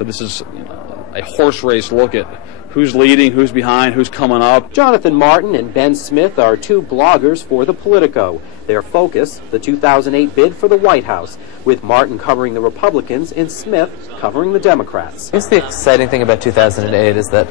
So this is a horse race look at who's leading, who's behind, who's coming up. Jonathan Martin and Ben Smith are two bloggers for the Politico. Their focus, the 2008 bid for the White House, with Martin covering the Republicans and Smith covering the Democrats. I guess the exciting thing about 2008 is that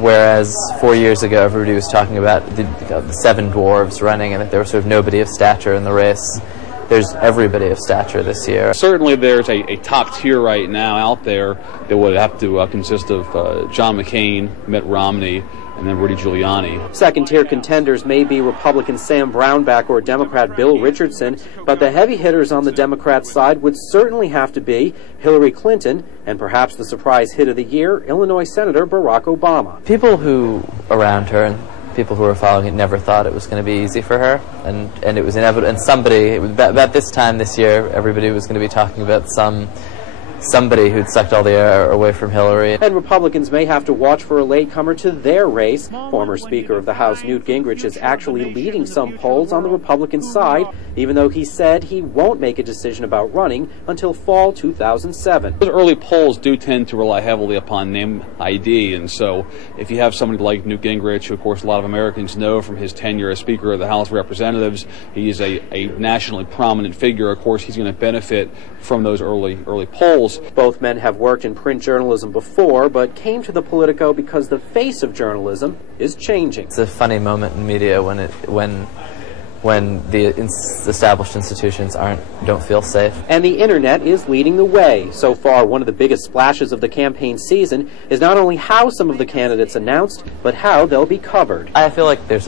whereas 4 years ago everybody was talking about the seven dwarves running and that there was sort of nobody of stature in the race, there's everybody of stature this year. Certainly there's a top tier right now out there that would have to consist of John McCain, Mitt Romney, and then Rudy Giuliani. Second-tier contenders may be Republican Sam Brownback or Democrat Bill Richardson, but the heavy hitters on the Democrat side would certainly have to be Hillary Clinton and perhaps the surprise hit of the year, Illinois Senator Barack Obama. People who around her and people who were following it never thought it was going to be easy for her, and it was inevitable. And about this time this year, everybody was going to be talking about somebody who'd sucked all the air away from Hillary. And Republicans may have to watch for a latecomer to their race. Former Speaker of the House Newt Gingrich is actually leading some polls on the Republican side, even though he said he won't make a decision about running until fall 2007. Those early polls do tend to rely heavily upon name ID, and so if you have somebody like Newt Gingrich, who of course a lot of Americans know from his tenure as Speaker of the House of Representatives, he is a nationally prominent figure. Of course, he's going to benefit from those early polls. Both men have worked in print journalism before, but came to the Politico because the face of journalism is changing. It's a funny moment in media when the established institutions don't feel safe. And the internet is leading the way. So far, one of the biggest splashes of the campaign season is not only how some of the candidates announced, but how they'll be covered. I feel like there's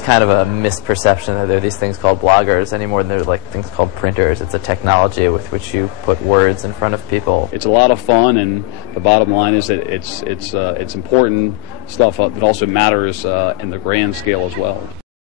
kind of a misperception that there are these things called bloggers any more than there are like things called printers. It's a technology with which you put words in front of people. It's a lot of fun, and the bottom line is that it's important stuff that also matters in the grand scale as well.